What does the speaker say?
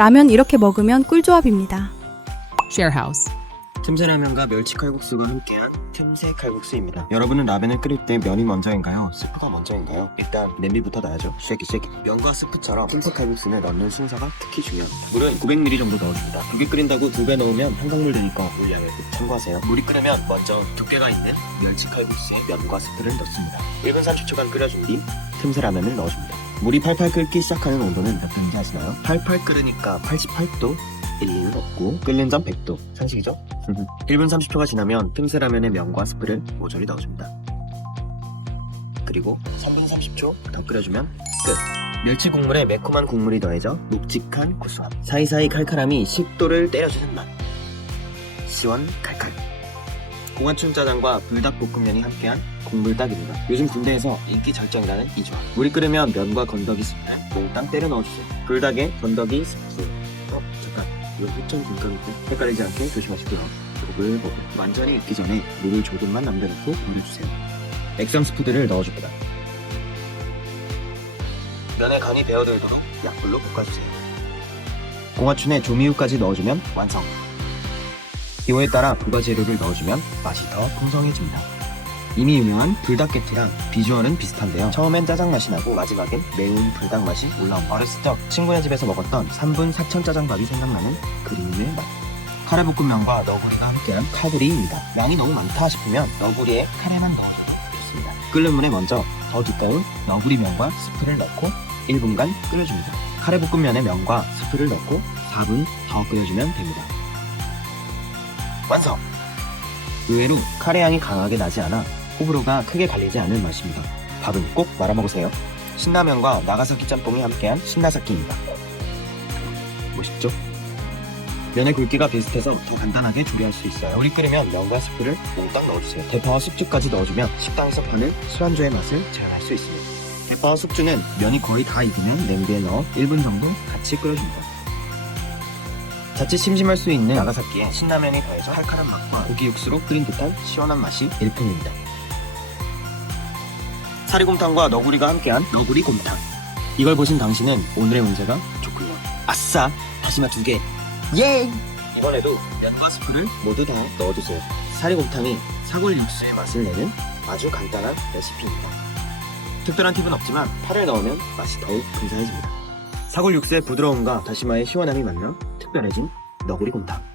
라면 이렇게 먹으면 꿀조합입니다. Share House. 틈새 라면과 멸치 칼국수가 함께한 틈새 칼국수입니다. 여러분은 라면을 끓일 때 면이 먼저인가요? 스프가 먼저인가요? 일단 냄비부터 놔야죠. 쉐기 쉐기. 면과 스프처럼 틈새 칼국수는 넣는 순서가 특히 중요합니다. 물은 900ml 정도 넣어줍니다. 두개 끓인다고 두 배 넣으면 한강물 되니까 물량을 꼭 참고하세요. 물이 끓으면 먼저 두께가 있는 멸치 칼국수에 면과 스프를 넣습니다. 1분 30초간 끓여준 뒤 틈새 라면을 넣어줍니다. 물이 팔팔 끓기 시작하는 온도는 몇 도인지 아시나요? 팔팔 끓으니까 88도 1을 넣고 끓는 전 100도 상식이죠? 1분 30초가 지나면 틈새 라면에 면과 스프를 모조리 넣어줍니다. 그리고 3분 30초 더 끓여주면 끝. 멸치 국물에 매콤한 국물이 더해져 묵직한 고소함. 사이사이 칼칼함이 식도를 때려주는 맛. 시원 칼칼. 공화춘 짜장과 불닭볶음면이 함께한 국물닭입니다. 요즘 군대에서 인기 절정이라는 이 조합. 물이 끓으면 면과 건더기 스프를 몽땅 때려 넣어주세요. 불닭에 건더기 스프. 어, 잠깐. 이거 흑점 김가루인데 헷갈리지 않게 조심하시고요. 보글보글 완전히 익기 전에 물을 조금만 남겨놓고 버려주세요. 액상 스프들을 넣어줍니다. 면에 간이 배어들도록 약불로 볶아주세요. 공화춘에 조미유까지 넣어주면 완성. 기호에 따라 부가 재료를 넣어주면 맛이 더 풍성해집니다. 이미 유명한 불닭게티랑 비주얼은 비슷한데요. 처음엔 짜장 맛이 나고 마지막엔 매운 불닭 맛이 올라옵니다. 어렸을 적 친구네 집에서 먹었던 3분 사천 짜장밥이 생각나는 그리움의 맛. 카레볶음면과 너구리가 함께한 카브리입니다. 양이 너무 많다 싶으면 너구리에 카레만 넣어줘도 좋습니다. 끓는 물에 먼저 더 두꺼운 너구리면과 스프를 넣고 1분간 끓여줍니다. 카레볶음면에 면과 스프를 넣고 4분 더 끓여주면 됩니다. 완성! 의외로 카레 향이 강하게 나지 않아 호불호가 크게 갈리지 않을 맛입니다. 밥은 꼭 말아 먹으세요. 신라면과 나가사키 짬뽕이 함께한 신나사키입니다. 멋있죠? 면의 굵기가 비슷해서 더 간단하게 조리할 수 있어요. 물이 끓으면 면과 스프를 몽땅 넣어주세요. 대파와 숙주까지 넣어주면 식당에서 파는 술안주의 맛을 재현할 수 있습니다. 대파와 숙주는 면이 거의 다 익으면 냄비에 넣어 1분 정도 같이 끓여줍니다. 자칫 심심할 수 있는 나가사키에 신라면이 더해져 칼칼한 맛과 고기 육수로 끓인 듯한 시원한 맛이 일품입니다. 사리곰탕과 너구리가 함께한 너구리곰탕. 이걸 보신 당신은 오늘의 운세가 좋군요. 아싸! 다시마 두 개. 예! 이번에도 면과 스프를 모두 다 넣어주세요. 사리곰탕이 사골 육수의 맛을 내는 아주 간단한 레시피입니다. 특별한 팁은 없지만 파를 넣으면 맛이 더욱 근사해집니다. 사골 육수의 부드러움과 다시마의 시원함이 만나 특별해진 너구리 곰탕.